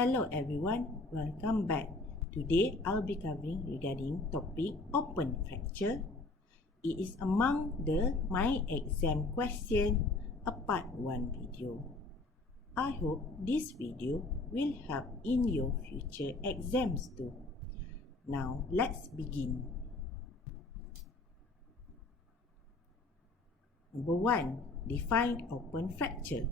Hello everyone, welcome back. Today I'll be covering regarding topic open fracture. It is among the my exam question, a part 1 video. I hope this video will help in your future exams too. Now let's begin. Number 1. Define open fracture.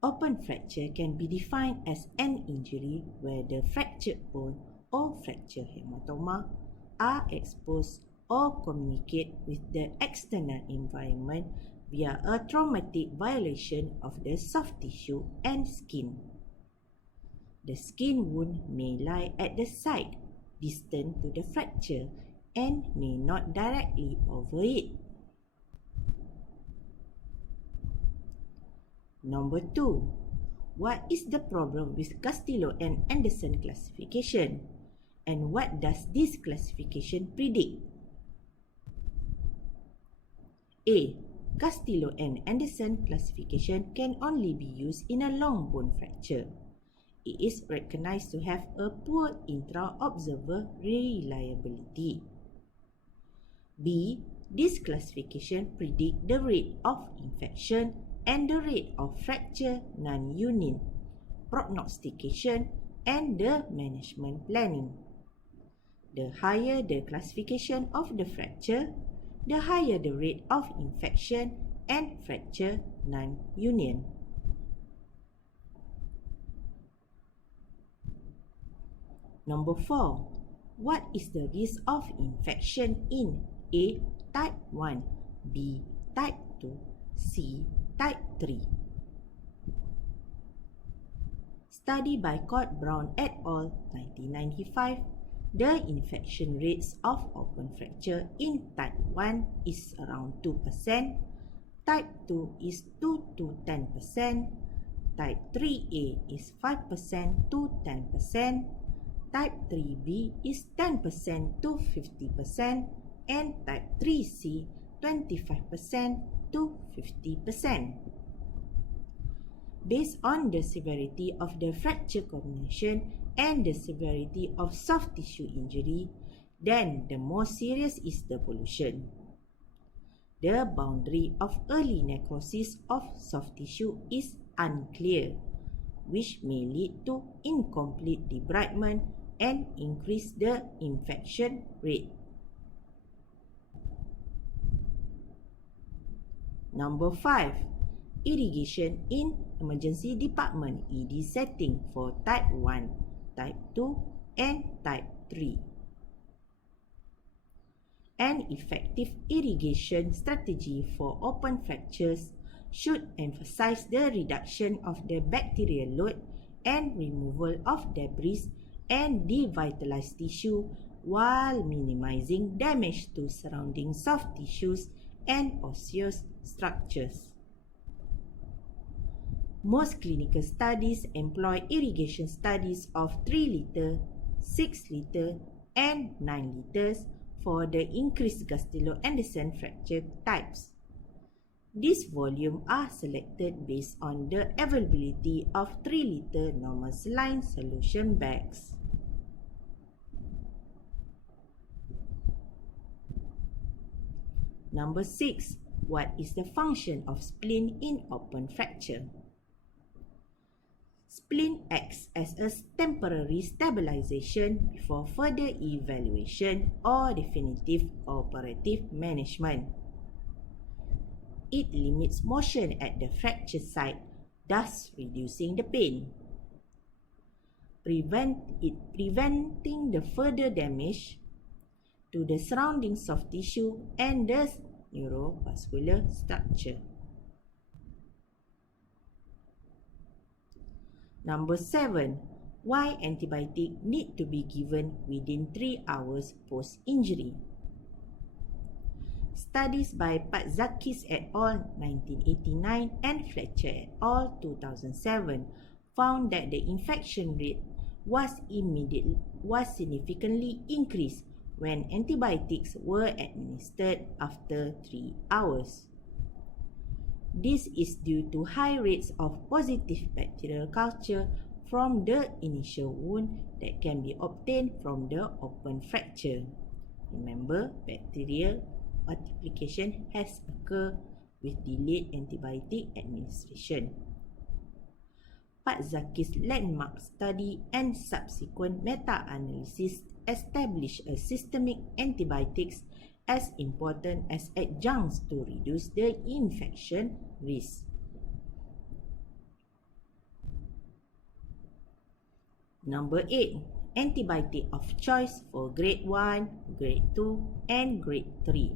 Open fracture can be defined as an injury where the fractured bone or fracture hematoma are exposed or communicate with the external environment via a traumatic violation of the soft tissue and skin. The skin wound may lie at the site, distant to the fracture, and may not directly over it. Number 2. What is the problem with Gustillo and Anderson classification? And what does this classification predict? A. Gustillo and Anderson classification can only be used in a long bone fracture. It is recognized to have a poor intra-observer reliability. B. This classification predicts the rate of infection and the rate of fracture non-union, prognostication, and the management planning. The higher the classification of the fracture, the higher the rate of infection and fracture non-union. Number 4. What is the risk of infection in A. Type 1, B. Type 2, C. Type 3. Study by Brown et al. 1995, the infection rates of open fracture in type 1 is around 2%, type 2 is 2 to 10%, type 3A is 5% to 10%, type 3B is 10% to 50%, and type 3C 25% to 50%. Based on the severity of the fracture combination and the severity of soft tissue injury, then the more serious is the pollution. The boundary of early necrosis of soft tissue is unclear, which may lead to incomplete debridement and increase the infection rate. Number 5. Irrigation in emergency department ED setting for type 1, type 2, and type 3. An effective irrigation strategy for open fractures should emphasize the reduction of the bacterial load and removal of debris and devitalized tissue while minimizing damage to surrounding soft tissues and osseous structures. Most clinical studies employ irrigation studies of 3 liter, 6 liter, and 9 liters for the increased Gustillo Anderson fracture types. These volumes are selected based on the availability of 3 liter normal saline solution bags. Number 6. What is the function of splint in open fracture? Splint acts as a temporary stabilization before further evaluation or definitive operative management. It limits motion at the fracture site, thus reducing the pain. Preventing the further damage to the surrounding soft tissue and the neurovascular structure. Number 7. Why antibiotic need to be given within 3 hours post-injury? Studies by Patzakis et al. 1989 and Fletcher et al. 2007 found that the infection rate was significantly increased when antibiotics were administered after 3 hours. This is due to high rates of positive bacterial culture from the initial wound that can be obtained from the open fracture. Remember, bacterial multiplication has occurred with delayed antibiotic administration. Pak Zaki's landmark study and subsequent meta-analysis established a systemic antibiotics as important as adjuncts to reduce the infection risk. Number 8. Antibiotic of choice for grade 1, grade 2 and grade 3.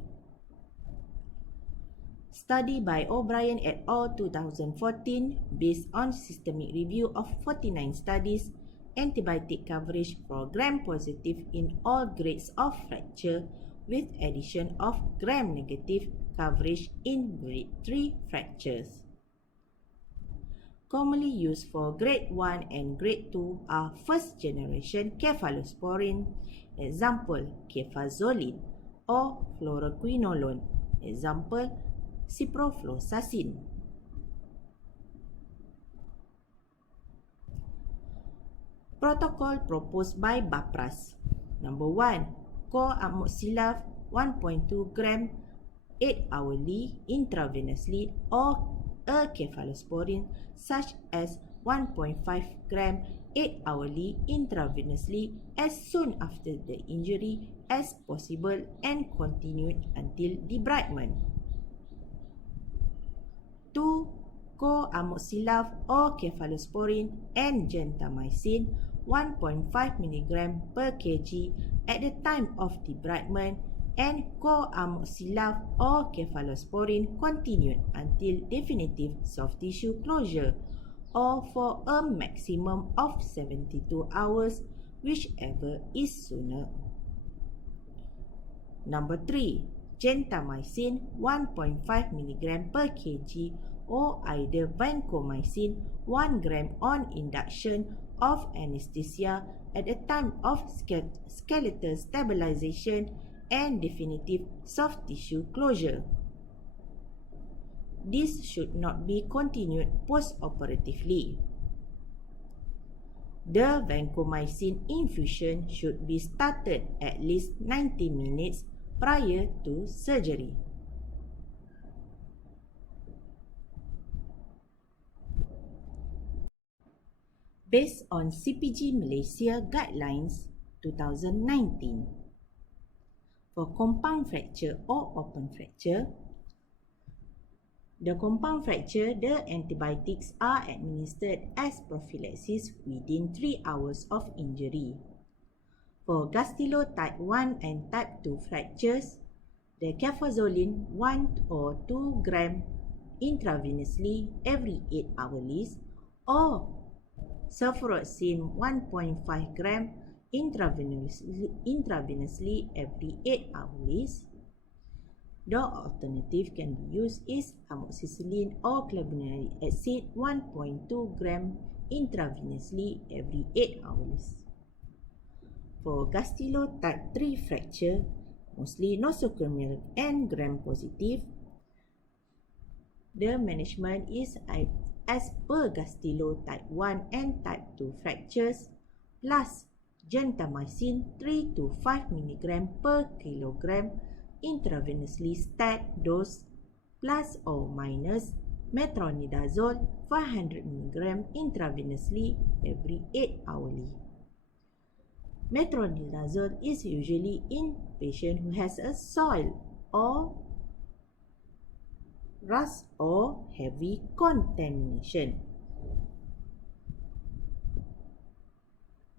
Study by O'Brien et al. 2014 based on systemic review of 49 studies, antibiotic coverage for gram-positive in all grades of fracture with addition of gram-negative coverage in grade 3 fractures. Commonly used for grade 1 and grade 2 are first-generation cephalosporin, example cefazolin, or fluoroquinolone, example ciprofloxacin. Protocol proposed by BAPRAS. Number 1. Co-amoxicillin 1.2 gram 8 hourly intravenously or a cephalosporin such as 1.5 gram 8 hourly intravenously as soon after the injury as possible and continued until debridement. 2. Co-amoxicillin or cephalosporin and gentamicin 1.5 mg per kg at the time of debridement and co-amoxicillin or cephalosporin continued until definitive soft tissue closure or for a maximum of 72 hours, whichever is sooner. Number 3. Gentamicin 1.5 mg per kg or either vancomycin 1 gram on induction of anesthesia at the time of skeletal stabilization and definitive soft tissue closure. This should not be continued post-operatively. The vancomycin infusion should be started at least 90 minutes prior to surgery. Based on CPG Malaysia Guidelines 2019, for compound fracture or open fracture, the compound fracture, the antibiotics are administered as prophylaxis within 3 hours of injury. For Gustillo type 1 and type 2 fractures, the cefazolin 1 or 2 gram intravenously every 8 hours or cefuroxime 1.5 gram intravenously every 8 hours. The alternative can be used is amoxicillin or clavulanic acid 1.2 gram intravenously every 8 hours. For Gustillo type 3 fracture, mostly nosocomial and gram-positive, the management is as per Gustillo type 1 and type 2 fractures plus gentamicin 3 to 5 mg per kilogram intravenously stat dose plus or minus metronidazole 500 mg intravenously every 8 hourly. Metronidazole is usually in patient who has a soil or rust or heavy contamination.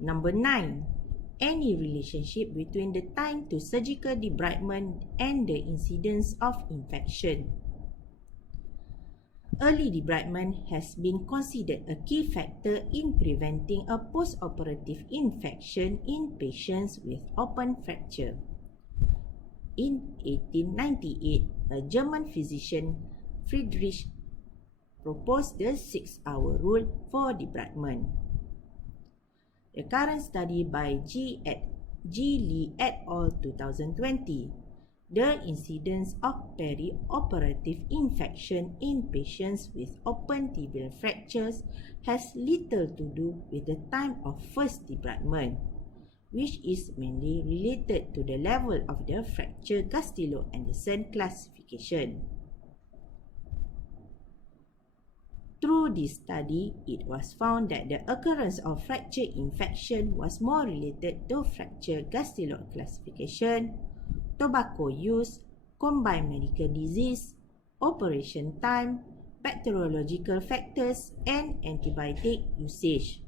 Number 9. Any relationship between the time to surgical debridement and the incidence of infection. Early debridement has been considered a key factor in preventing a post-operative infection in patients with open fracture. In 1898, a German physician, Friedrich, proposed the 6-hour rule for debridement. The current study by G. Lee et al. 2020 the incidence of perioperative infection in patients with open tibial fractures has little to do with the time of first debridement, which is mainly related to the level of the fracture Gustillo Anderson classification. Through this study, it was found that the occurrence of fracture infection was more related to fracture Gustillo classification, tobacco use, combined medical disease, operation time, bacteriological factors, and antibiotic usage.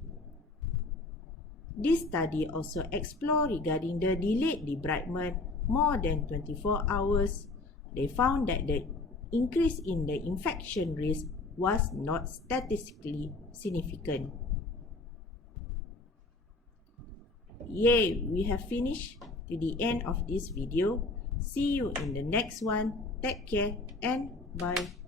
This study also explored regarding the delayed debridement more than 24 hours. They found that the increase in the infection risk was not statistically significant. Yay, we have finished to the end of this video. See you in the next one. Take care and bye.